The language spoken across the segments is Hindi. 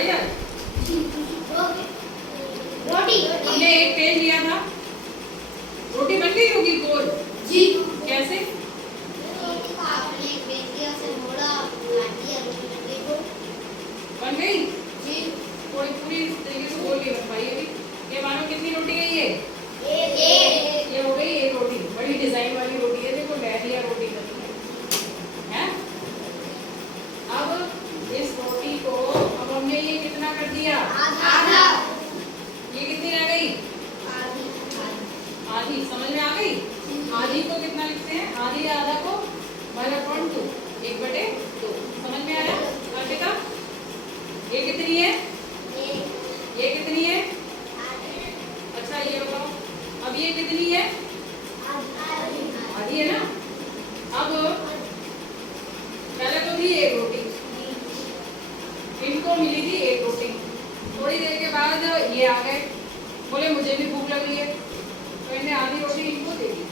भाई जान रोटी हमने एक तेल लिया था, रोटी बन गई होगी गोल। जी कैसे? आपने बेटिया से मोड़ा काटिया रोटी को बन गई? जी कोई पूरी तरीके से गोल नहीं बन पाई अभी। ये मानो कितनी रोटी है ये? एक ये हो गई एक रोटी, बड़ी डिजाइन वाली रोटी है। देखो लहरिया रोटी बनी है। अब इस रोटी को अब हमने ये कितना कर दिया? आधा ये कितनी आ गई? आधी। समझ में आ गई? आधी को कितना लिखते हैं? आधी या आधा को 1/2, 1/2। समझ में आया अर्पिता? ये कितनी है? ये कितनी है? अच्छा ये बताओ, अब ये कितनी है? आधी है ना। अब पहले तो थी एक रोटी, इनको मिली थी एक रोटी। थोड़ी देर के बाद ये आ गए, बोले मुझे भी भूख लग रही है, तो इन्हें आधी रोटी इनको दे दी।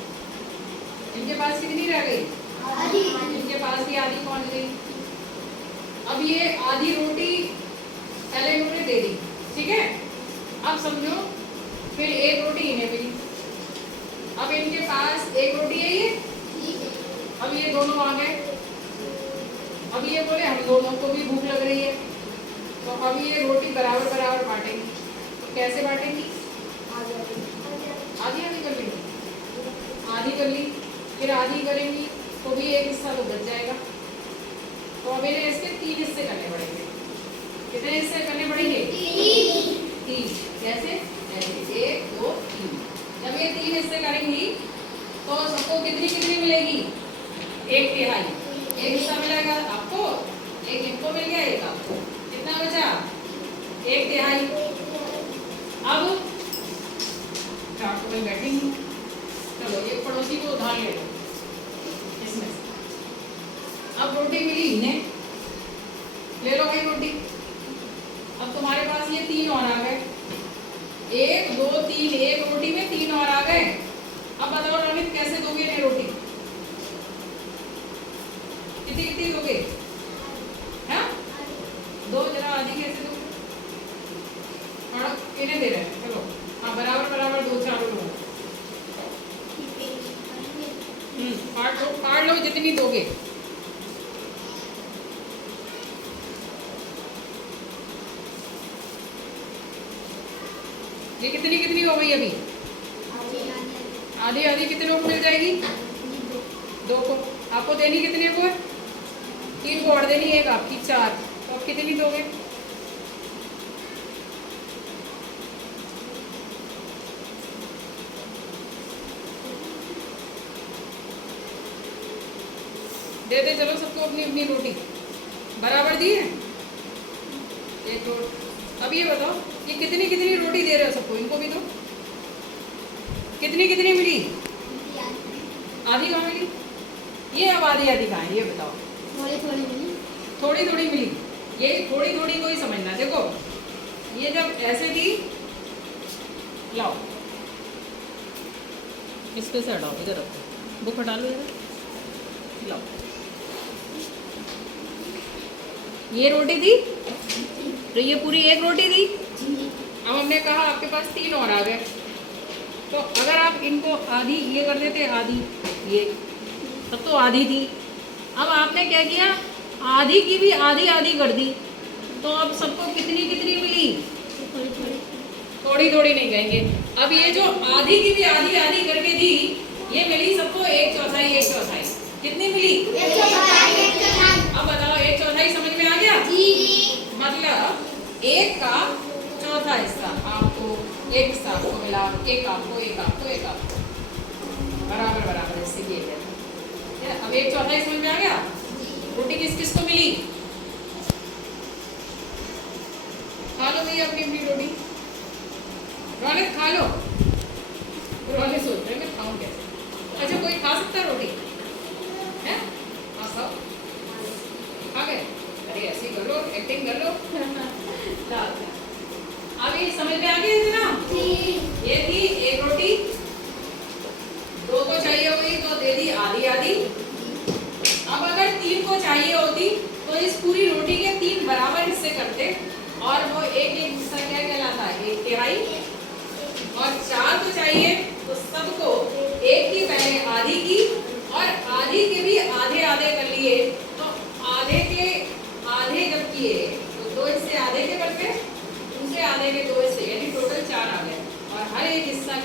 इनके पास कितनी रह गई? इनके पास ही आधी पहुंच गई। अब ये आधी रोटी पहले इन्होंने दे दी, ठीक है। अब समझो फिर एक रोटी इन्हें मिली। अब इनके पास एक रोटी है ये। अब ये दोनों आ गए, अब ये बोले हम दोनों को भी भूख लग रही है, तो अब ये रोटी बराबर बराबर बांटेंगी। तो कैसे बांटेंगी? आधी आधी कर लेंगी। आधी कर ली, फिर आधी करेंगी तो भी एक हिस्सा तो बच जाएगा। तो अब इन्हें इसके 3 हिस्से करने पड़ेंगे। कितने हिस्से करने पड़ेंगे? 3। कैसे? ऐसे 1 2 3। जब ये 3 हिस्से करेंगी तो सबको कितनी कितनी मिलेगी? 1/3। एक हिस्सा मिलेगा आपको, एक इनको मिल गया, एक आपको। कितना बचा? 1/3। अब चाट में बैठेंगी। चलो एक पड़ोसी को उधार ले लो इसमें से। अब रोटी मिली इन्हें, ले लो भाई रोटी। अब तुम्हारे पास ये 3 और आ गए, 1 2 3। एक रोटी में 3 और आ गए। अब बताओ रोनित कैसे दोगे इन्हें रोटी? कितनी कितनी दोगे? हाँ दो, जरा आधी कैसे दोगे? और इन्हें दे रहे हैं, चलो हाँ बराबर बराबर 2 4 लोग। काट लो जितनी दोगे। ये कितनी कितनी हो गई अभी? आधी आधी कितने को मिल जाएगी? 2 को। आपको देनी कितने को है? 3 को और देनी, एक आपकी, 4। तो आप कितनी दोगे? दे दे चलो सबको अपनी अपनी रोटी बराबर दी है। एक और। अब ये बताओ ये कितनी कितनी रोटी दे रहे हो सबको? इनको भी दो। कितनी कितनी मिली? आधी कहाँ मिली? ये अब आधी आधी कहाँ है ये बताओ? थोड़ी थोड़ी मिली। ये थोड़ी थोड़ी को ही समझना। देखो ये जब ऐसे दी, लाओ इसके से हटाओ, इधर रखो, बुक हटा लो इधर, लाओ। ये रोटी दी तो ये पूरी एक रोटी दी। अब हमने कहा आपके पास 3 और आ गए, तो अगर आप इनको आधी ये कर देते, आधी ये, तब तो आधी थी। अब आपने क्या किया? आधी की भी आधी आधी कर दी। तो अब सबको कितनी कितनी मिली? थोड़ी थोड़ी नहीं कहेंगे। अब ये जो आधी की भी आधी आधी करके दी, ये मिली सबको 1/4 1/4। कितनी मिली? 1/4। अब बताओ 1/4 समझ में आ गया? मतलब 1 का चौथा हिस्सा आपको, एक हिस्सा आपको मिला, एक आपको, एक आपको, एक आपको, बराबर बराबर हिस्से किए गए। अब 1/4 समझ में आ गया? रोटी किस किस को मिली? खा लो भैया अपनी अपनी रोटी। रोनित खा लो। रोनित सोच रहे मैं खाऊं कैसे? अच्छा कोई खा सकता है रोटी? है? हाँ सब खा गए? अरे ऐसे कर लो, एक्टिंग कर लो। अब ये समझ में आ गया इतना? ये थी एक रोटी, 2 को चाहिए होगी तो दे दी आधी आधी। अब अगर 3 को चाहिए होती तो इस पूरी रोटी के 3 बराबर हिस्से करते और बताइए, तो सबको एक की पहले आधी की और आधी के भी आधे आधे कर लिए। तो आधे के आधे जब किए तो 2 हिस्से आधे के बन गए, दूसरे आधे के 2 हिस्से, यानी टोटल 4 आ गए। और हर एक हिस्सा